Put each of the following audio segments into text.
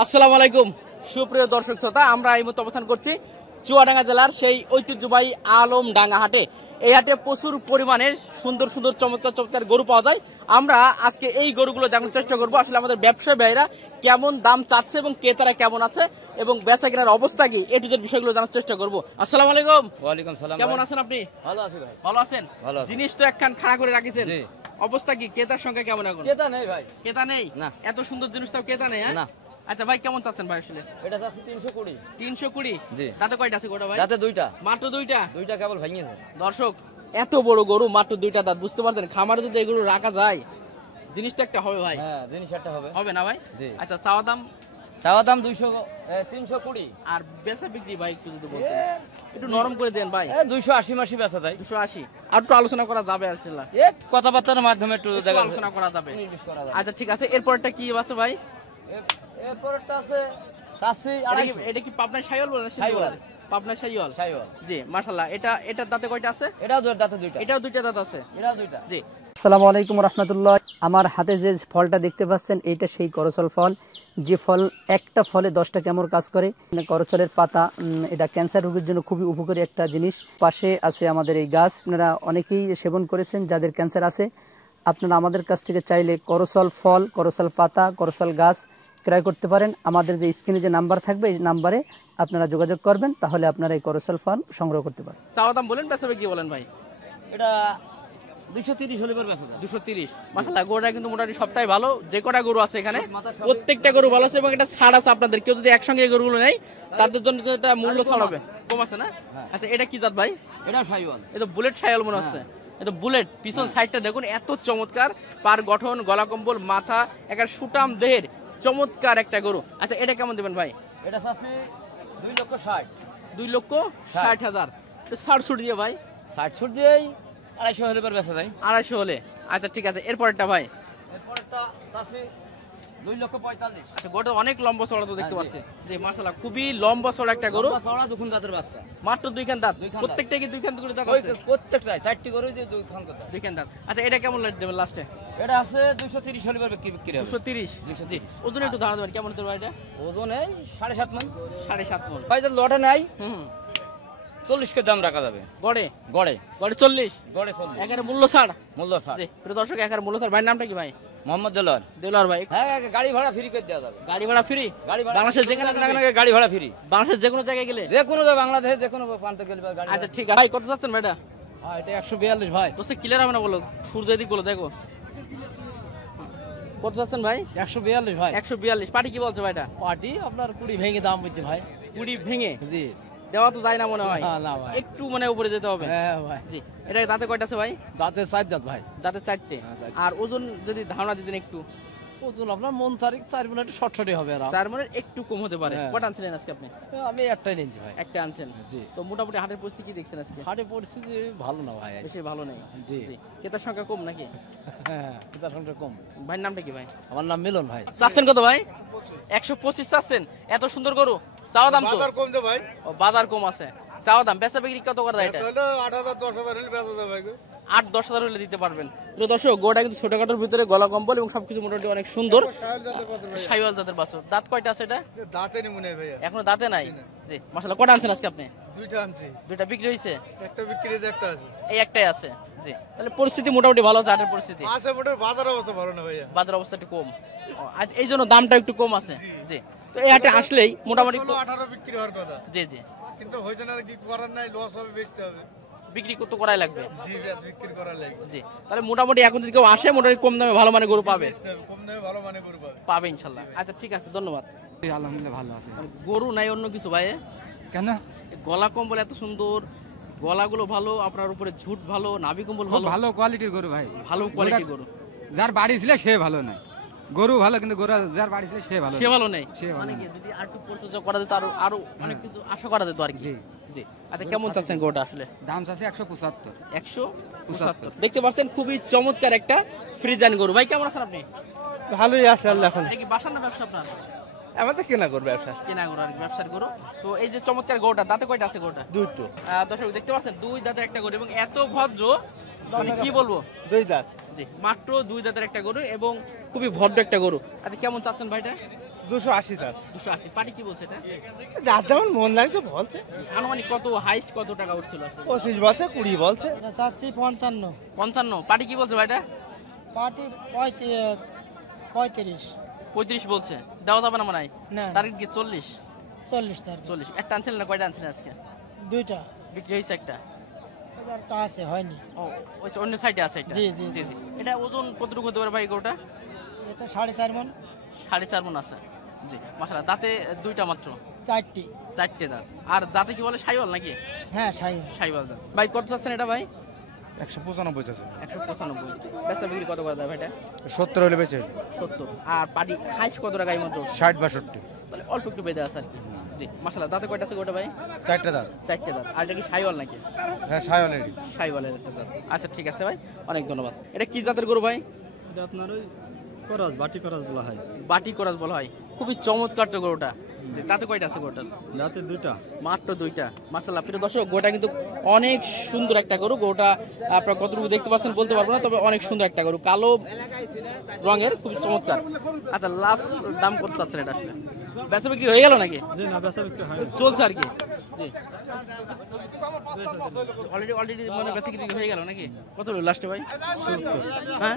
আসসালামু আলাইকুম সুপ্রিয় দর্শক শ্রোতা, আমরা এই মুহূর্তে অবস্থান করছি চুয়াডাঙ্গা জেলার সেই ঐতিহ্যবাহী আলমডাঙ্গা হাটে। এই হাটে প্রচুর পরিমাণে সুন্দর সুন্দর চমৎকার চমৎকার গরু পাওয়া যায়। আমরা আজকে এই গরুগুলো দেখানোর চেষ্টা করবো, আসলে আমাদের ব্যবসায়ী ভাইরা কেমন দাম চাচ্ছে এবং ক্রেতারা কেমন আছে এবং বেচা কেনার অবস্থা কি, এই টু বিষয়গুলো জানার চেষ্টা করবো। আসসালামু আলাইকুম। ওয়ালাইকুম সালাম। কেমন আছেন আপনি? ভালো আছি ভাই। ভালো আছেন? জিনিস তো একখান খাড়া করে রাখিছেন, অবস্থা কি? ক্রেতার সংখ্যা কেমন এখন? ক্রেতা নেই ভাই। ক্রেতা নেই না। এত সুন্দর জিনিসটাও ক্রেতা নেই? না। আচ্ছা ভাই, কেমন চাচ্ছেন ভাই? আসলে এটা চাচ্ছি 320। 320? জি। দাঁতে কয়টা আছে গোটা ভাই? দাঁতে দুইটা। মাত্র দুইটা? দুইটা কেবল ভাঙিয়েছে। দর্শক, এত বড় গরু মাত্র দুইটা দাঁত, বুঝতে পারছেন? খামারে যদি এগুলো রাখা যায় জিনিসটা একটা হবে ভাই। হ্যাঁ, জিনিস একটা হবে। হবে না ভাই? জি। আচ্ছা, চাওয়া দাম? চাওয়া দাম 320। আর বেচা বিক্রি ভাই একটু যদি বলতেন, একটু নরম করে দেন ভাই। 280 মাসি বেচা দেয়। 280? আর একটু আলোচনা করা যাবে আসলে? কথাবার্তার মাধ্যমে একটু একটু আলোচনা করা যাবে। আচ্ছা ঠিক আছে, এরপরটা কি আছে ভাই? এরপরটা আছে চাচ্ছি 250। এটা কি পাবনার শাইওয়াল বলেন? শাইওয়াল। পাবনার শাইওয়াল। শাইওয়াল। জি, মাশাআল্লাহ। এটার দাঁতে কয়টা আছে? এটাও দাঁতে দুইটা। এটাও দুইটা দাঁত আছে? এটাও দুইটা। জি। আসসালামু আলাইকুম রহমতুল্লাহ। আমার হাতে যে ফলটা দেখতে পাচ্ছেন এইটা সেই করচল ফল, যে ফল একটা ফলে 10টা কেমন কাজ করে। করচলের পাতা, এটা ক্যান্সার রোগের জন্য খুবই উপকারী একটা জিনিস। পাশে আছে আমাদের এই গাছ, আপনারা অনেকেই সেবন করেছেন যাদের ক্যান্সার আছে। আপনারা আমাদের কাছ থেকে চাইলে করচল ফল, করচল পাতা, করচল গাছ ক্রয় করতে পারেন। আমাদের যে স্ক্রিনে যে নাম্বার থাকবে এই নাম্বারে আপনারা যোগাযোগ করবেন, তাহলে আপনারা এই করচল ফল সংগ্রহ করতে পারেন। চাওয়া দাম বলেন, বেচা বিক্রি বলেন ভাই? এটা 230 হলে পর বেচা যায়। 230? মাশাআল্লাহ, গরুটা কিন্তু মোটামুটি সবটাই ভালো। যে কটা গরু আছে এখানে প্রত্যেকটা গরু ভালো আছে এবং এটা ছাড় আছে আপনাদের। কেউ যদি একসঙ্গে গরুগুলো নেয় তাদের জন্য এটা মূল্য ছাড় হবে, কম আছে না? আচ্ছা, এটা কি জাত ভাই? এটা শাইওয়াল। এটা বুলেট শাইওয়াল মনে হচ্ছে। এটা বুলেট। পিছন সাইডটা দেখুন, এত চমৎকার পার গঠন, গলা কম্বল, মাথা, একটা সুটাম দেহের চমৎকার একটা গরু। আচ্ছা, এটা কেমন দেবেন ভাই? এটা চাচ্ছি 2,60,000। 2,60,000? ছাড় ছুট দিয়ে ভাই? 60 ছুট দিয়েই 250 হলে পর বেচা যায়। 250 হলে? আচ্ছা ঠিক আছে, এরপরটা ভাই? এরপরটা চাচ্ছি 2,45,000। আচ্ছা, গরুটা অনেক লম্বা চড়া তো দেখতে পাচ্ছি। জি, মাশাআল্লাহ, খুবই লম্বা চড়া একটা গরু। চড়া দুখান দাঁতের বাচ্চা। মাত্র দুইখান দাঁত? দুইখান দাঁত। প্রত্যেকটা কি দুইখান করে দাঁত ওই আছে? প্রত্যেকটাই 4টি গরু দিয়ে দুইখান দাঁত। দুইখান দাঁত। আচ্ছা, এটা কেমন দেবেন লাস্টে? এটা আছে 230 হলে পর বিক্রি হবে। 230? জি। ওজন একটু ধারণা দেবেন কেমন হতে পারে এটা? ওজন এই 7.5 মণ। 7.5 মণ? ভাই যার লটে নাই হুম। 40 কে দাম রাখা যাবে। গড়ে? গড়ে 40? গড়ে 40। একেবারে মূল্য ছাড়? মূল্য ছাড়। জি, প্রিয় দর্শক, একেবারে মূল্য ছাড়। ভাইয়ের নামটা কি ভাই? মোহাম্মদ দেলোয়ার। দেলোয়ার ভাই। হ্যাঁ, গাড়ি ভাড়া ফ্রি করে দেওয়া যাবে। গাড়ি ভাড়া ফ্রি? গাড়ি ভাড়া বাংলাদেশের যেখানে গাড়ি ভাড়া ফ্রি। বাংলাদেশের যে কোনো জায়গায় গেলে? যে কোনো বাংলাদেশে যে কোনো প্রান্তে গেলে গাড়ি। আচ্ছা ঠিক আছে ভাই, কত যাচ্ছেন ভাই এটা? হ্যাঁ, এটা 142 ভাই। দোস্ত ক্লিয়ার হবে না বলো, সূর্য এদিক বলো, দেখো কত যাচ্ছেন ভাই? 142 ভাই। 142? পার্টি কি বলছে ভাই? এটা পার্টি আপনার 20 ভেঙে দাম বলছে ভাই। 20 ভেঙে? জি। দেওয়া তো যায় না মনে হয়। না ভাই, একটু মানে উপরে যেতে হবে। হ্যাঁ ভাই। জি। এটা দাঁতে কয়টা আছে ভাই? দাঁতে 4 দাঁত ভাই। দাঁতে 4টে? আর ওজন যদি ধারণা দিতেন একটু? ওজন আপনার মন 4 মণ একটু শর্টশর্টই হবে। আর 4 মণের একটু কম হতে পারে। কটা আনছিলেন আজকে আপনি? আমি একটাই নিয়েছি ভাই। একটা আনছেন? জি। তো মোটামুটি হাটের পরিস্থিতি কি দেখছেন আজকে? হাটে পরিস্থিতি ভালো না ভাই, বেশি ভালো নেই। জি। জি। ক্রেতার সংখ্যা কম নাকি? হ্যাঁ, ক্রেতার সংখ্যা কম। ভাইয়ের নামটা কি ভাই? আমার নাম মিলন ভাই। চাচ্ছেন কত ভাই? 125 চাচ্ছেন? এত সুন্দর গরু, চাওয়া দাম তো? বাজার কম যে ভাই। ও, বাজার কম আছে। চাওয়া দাম, বেচা বিক্রি কত করে দেয় এটা? 8,000 10,000 হলে বেচা যাবে ভাই। 8-10,000 হলে দিতে পারবেন। প্রিয় দর্শক, গোটা কিন্তু ছোটখাটোর ভিতরে, গলা কম্বল এবং সবকিছু মোটামুটি অনেক সুন্দর। শাইওয়াল জাতের বাছুর। দাঁত কয়টা আছে এটা? দাঁতে নি মনে হয় ভাইয়া। এখনো দাঁতে নাই? জি। মাশাআল্লাহ, কটা আনছেন আজকে আপনি? দুইটা আনছি। দুইটা বিক্রি হইছে? একটা বিক্রি হয়েছে, একটা আছে। এই একটাই আছে? জি। তাহলে পরিস্থিতি মোটামুটি ভালো আছে, হাটের পরিস্থিতি? আছে মোটর, বাজার অবস্থা ভালো না ভাইয়া। বাজার অবস্থা একটু কম। আজ এই জন্য দামটা একটু কম আছে। জি। তো এই হাটে আসলেই মোটামুটি 16-18 বিক্রি হওয়ার কথা। জি জি। কিন্তু হইছে না, কি করার নাই, লস হবে, বেচতে হবে। বিক্রি করতে করাই লাগবে। জি, বেশ বিক্রি করার লাগবে। জি। তাহলে মোটামুটি এখন যদি কেউ আসে মোটামুটি কম দামে ভালো মানে গরু পাবে? বেচতে হবে, কম দামে ভালো মানে গরু পাবে। পাবে ইনশাআল্লাহ। আচ্ছা ঠিক আছে, ধন্যবাদ। আলহামদুলিল্লাহ ভালো আছে। গরু নাই অন্য কিছু ভাই? কেন? গলা কম্বল এত সুন্দর, গলাগুলো ভালো, আপনার উপরে ঝুট ভালো, নাভি কম্বল ভালো। ভালো কোয়ালিটির গরু ভাই, ভালো কোয়ালিটি গরু। যার বাড়ি ছিল সে ভালো নাই। গরু ভালো, কিন্তু গরু যার বাড়ি ছিল সে ভালো, সে ভালো নেই। সে ভালো মানে নেই। কি যদি আরেকটু পরিচর্যা করা যেত আরো অনেক কিছু আশা করা যেত আর কি। জি জি। আচ্ছা, কেমন চাচ্ছেন গরুটা আসলে? দাম চাচ্ছে 175। 175? দেখতে পাচ্ছেন খুবই চমৎকার একটা ফ্রিজান গরু। ভাই কেমন আছেন আপনি? ভালোই আছে আল্লাহ। এখন এটা কি বাসার না ব্যবসা আপনার? আমাদের কেনা করবে ব্যবসা। কেনা গরু আর কি, ব্যবসার গরু। তো এই যে চমৎকার গরুটা, দাঁতে কয়টা আছে গরুটা? দুটো। দর্শক দেখতে পাচ্ছেন, দুই দাঁতে একটা গরু এবং এত ভদ্র, মানে কি বলবো, 2 দাঁত। জি মাত্র 2 দাঁতের একটা গরু এবং খুবই ভদ্র একটা গরু। আচ্ছা কেমন চাচ্ছেন ভাইটা? 280 চাষ। 280। পাটি কি বলছে এটা? যার যেমন মন লাগছে বলছে। আনুমানিক কত হাইস্ট কত টাকা উঠছিল আসলে? 25 বলছে, 20 বলছে। এটা চাচ্ছি 55, 55। পাটি কি বলছে ভাইটা? পাটি 35, 35 বলছে। দেওয়া যাবে না মনে হয়? না টার্গেট কি 40? 40 তার 40। একটা আনছিলেন না কয়টা আনছিলেন আজকে? দুইটা, বিক্রি হয়েছে একটা? একটা আছে হয়নি। ও ওই অন্য সাইডে আছে এটা? জি, জি, জি জি। এটা ওজন কতটুকু হতে পারে ভাই গরুটা? এটা 4.5 মণ, 4.5 মণ আছে। জি মাশাআল্লাহ। দাঁতে দুইটা মাত্র? 4টি। 4টে দাঁত। আর জাতে কি বলে শাইওয়াল নাকি? হ্যাঁ সাই শাইওয়াল দাঁত। ভাই কত চাচ্ছেন এটা ভাই? 195 আছে। 195। বেচা বিক্রি কত করে দেয় ভাইটা? 70 হলে বেচে। 70। আর পাটি হাইস্ট কত টাকা এই মাত্র? 60 62। তাহলে অল্প একটু বেঁধে আছে আর কি। জি মাশাআল্লাহ। দাঁতে কয়টা আছে গোটা ভাই? 4টা দাঁত। 4টে দাঁত। আর এটা কি শাইওয়াল নাকি? হ্যাঁ সাই অলরেডি। শাইওয়ালের একটা জাত। আচ্ছা ঠিক আছে ভাই, অনেক ধন্যবাদ। এটা কি জাতের গরু ভাই? এটা আপনার ওই করাস, বাটি করাস বলা হয়। বাটি করাস বলা হয়। খুবই চমৎকার তো গরুটা। যে তাতে কয়টা আছে গরুটার? রাতে 2টা। মাত্র 2টা। মাশাআল্লাহ। প্রিয় দর্শক গরুটা কিন্তু অনেক সুন্দর একটা গরু। গরুটা আপনারা কতটুকু দেখতে পাচ্ছেন বলতে পারবো না, তবে অনেক সুন্দর একটা গরু, কালো রঙের, খুব চমৎকার। আচ্ছা লাস্ট দাম কত চাচ্ছেন এটা আসলে? বেচা বিক্রি হয়ে গেল নাকি? যে না বেচা বিক্রি হয় চলছে আর কি। জি অলরেডি মানে বেচা বিক্রি হয়ে গেল নাকি? কত হলো লাস্টে ভাই? 70। হ্যাঁ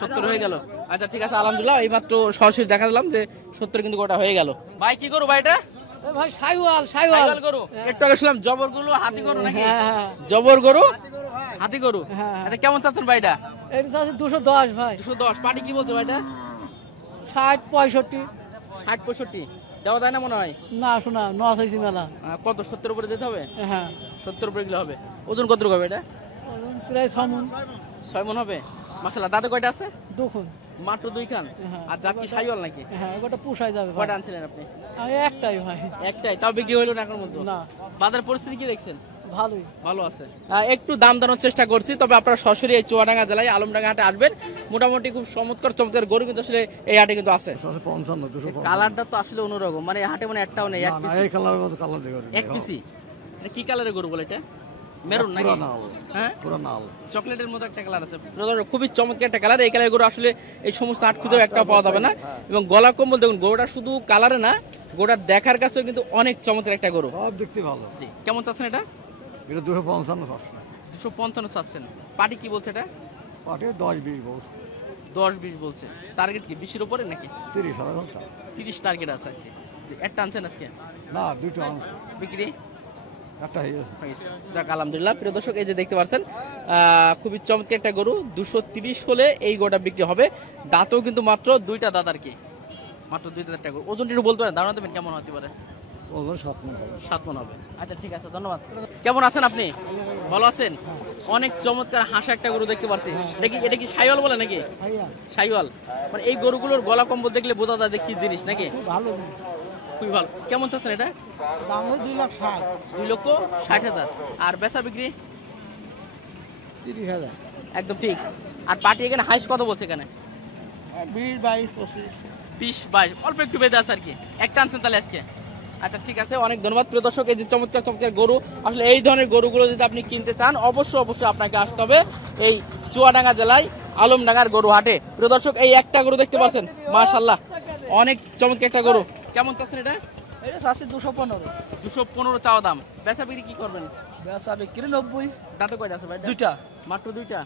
70 হয়ে গেল। আচ্ছা ঠিক আছে আলহামদুলিল্লাহ, এই মাত্র সরাসরি দেখা দিলাম যে 70 কিন্তু গোটা হয়ে গেল। ভাই কি করো ভাই এটা? ভাই সাইওয়াল শাইওয়াল গরু। একটু আগে শুনলাম জবর গরু হাতি গরু নাকি? জবর গরু হাতি গরু। আচ্ছা কেমন চাচ্ছেন ভাই এটা? এটা চাচ্ছি 210 ভাই। 210। পাটি কি বলছে ভাই এটা? 60 65। 60 65 দেওয়া যায় না মনে হয়? না শোনা নস হয়েছি মেলা। কত 70 উপরে দিতে হবে? হ্যাঁ 70 উপরে গেলে হবে। ওজন কত হবে এটা? প্রায় 6 মণ। 6 মণ হবে। মাশাআল্লাহ। দাঁতে কয়টা আছে? দুখন। মাত্র 2 খান। আর জাত কি শাইওয়াল নাকি? হ্যাঁ ওটা পুষাই যাবে ভাই। কয়টা আনছিলেন আপনি? আমি একটাই ভাই। একটাই, তাও বিক্রি হইলো না এখন মধ্যে? না বাজার পরিস্থিতি কি দেখছেন? ভালোই। ভালো আছে। একটু দাম দানোর চেষ্টা করছি, তবে আপনারা সরাসরি এই চুয়াডাঙ্গা জেলায় আলমডাঙ্গা হাটে আসবেন। মোটামুটি খুব চমৎকার গরু কিন্তু আসলে এই হাটে কিন্তু আছে। 55 কালারটা তো আসলে অন্যরকম, মানে হাটে মানে একটাও নেই, এক পিস। এই কালারের মতো কালার দেখো। এক পিসি। এটা কি কালারের গরু বলে এটা? মেরুন নাকি? হ্যাঁ পুরো নাল। চকলেটের মতো একটা কালার আছে। খুবই চমৎকার একটা কালার। এই কালারের গরু আসলে এই সমস্ত হাট খুঁজেও একটা পাওয়া যাবে না। এবং গলা কম্বল দেখুন, গরুটা শুধু কালারে না, গরুটা দেখার কাছেও কিন্তু অনেক চমৎকার একটা গরু। সব দেখতে ভালো। জি কেমন চাচ্ছেন এটা? এটা 255 চাচ্ছে। 255 চাচ্ছেন। পাটি কি বলছে এটা? পাটে 10-20 বলছে। 10-20 বলছে। টার্গেট কি 20 এর উপরে নাকি? 30,000 বলছে। 30 টার্গেট আছে আর কি। জি একটা আনছেন আজকে? না 2টা আনছে। বিক্রি একটা হয়ে হয়েছে। যাক আলহামদুলিল্লাহ। প্রিয় দর্শক এই যে দেখতে পাচ্ছেন খুবই চমৎকার একটা গরু। 230 হলে এই গরুটা বিক্রি হবে। দাঁতও কিন্তু মাত্র 2টা দাঁত আর কি, মাত্র 2 দাঁত একটা গরু। ওজনটা একটু বলতে পারেন, ধারণা দেবেন কেমন হতে পারে? ওজন 7 মণ হবে। 7 মণ হবে। আচ্ছা ঠিক আছে ধন্যবাদ। কেমন আছেন আপনি? ভালো আছেন? অনেক চমৎকার হাসা একটা গরু দেখতে পাচ্ছি। এটা কি শাইওয়াল বলে নাকি? শাইওয়াল। মানে এই গরুগুলোর গলা কম্বল দেখলে বোঝা যায় যে কি জিনিস নাকি? ভালো। খুবই ভালো। কেমন চাচ্ছেন এটা? দাম 2,60,000। 2,60,000। আর বেচা বিক্রি? 30,000। একদম ফিক্স। আর পার্টি এখানে হাইস্ট কত বলছে এখানে? 20 22 25। 20-22 অল্প একটু বেঁধে আছে আর কি। একটা আনছেন তাহলে আজকে? আচ্ছা ঠিক আছে, অনেক ধন্যবাদ। প্রিয় দর্শক এই যে চমৎকার গরু, আসলে এই ধরনের গরুগুলো যদি আপনি কিনতে চান অবশ্যই আপনাকে আসতে হবে এই চুয়াডাঙ্গা জেলায় আলমডাঙ্গার গরু হাটে। প্রিয় দর্শক এই একটা গরু দেখতে পাচ্ছেন, মাশাআল্লাহ অনেক চমৎকার একটা গরু। কেমন চাচ্ছেন এটা? এটা চাচ্ছি 215। 215 চাওয়া দাম। বেচা বিক্রি কি করবেন? বেচা বিক্রি 90। দাঁতে কয়টা আছে ভাই? 2টা। মাত্র 2টা।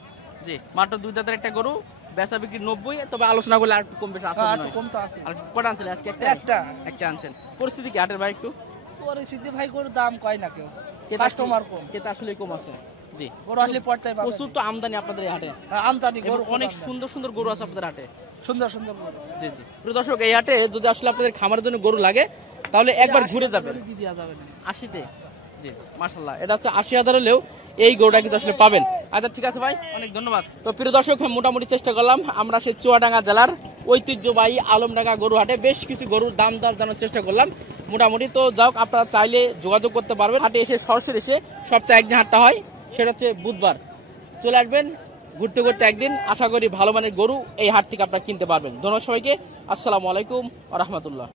জি মাত্র 2 দাঁতের একটা গরু, বেচা বিক্রি 90। তবে আলোচনা করলে আর একটু কম বেশি আছে মনে হয়। কম তো আছে। আর কটা আনছেন আজকে? একটা আনছেন। পরিস্থিতি কি হাটের ভাই একটু? পরিস্থিতি ভাই গরুর দাম কয় না কেউ। কাস্টমার কম, ক্রেতা আসলে কম আছে। জি গরু আসলে পড়তে পারে। প্রচুর তো আমদানি আপনাদের এই হাটে। আমদানি গরু গরু অনেক সুন্দর গরু আছে আপনাদের হাটে। সুন্দর গরু। জি প্রিয় দর্শক এই হাটে যদি আসলে আপনাদের খামারের জন্য গরু লাগে তাহলে একবার ঘুরে যাবেন। 80-তে। জি মাশাআল্লাহ। এটা হচ্ছে 80,000 হলেও এই গরুটা কিন্তু আসলে পাবেন। আচ্ছা ঠিক আছে ভাই, অনেক ধন্যবাদ। তো প্রিয় দর্শক মোটামুটি চেষ্টা করলাম আমরা সেই চুয়াডাঙ্গা জেলার ঐতিহ্যবাহী আলমডাঙ্গা গরু হাটে বেশ কিছু গরুর দাম দর জানার চেষ্টা করলাম মোটামুটি। তো যাও আপনারা চাইলে যোগাযোগ করতে পারবেন। হাটে এসে সরাসরি এসে সপ্তাহে একদিন হাটটা হয়, সেটা হচ্ছে বুধবার। চলে আসবেন ঘুরতে একদিন, আশা করি ভালো মানের গরু এই হাট থেকে আপনারা কিনতে পারবেন। ধন্যবাদ সবাইকে। আসসালামু আলাইকুম ওয়া রাহমাতুল্লাহ।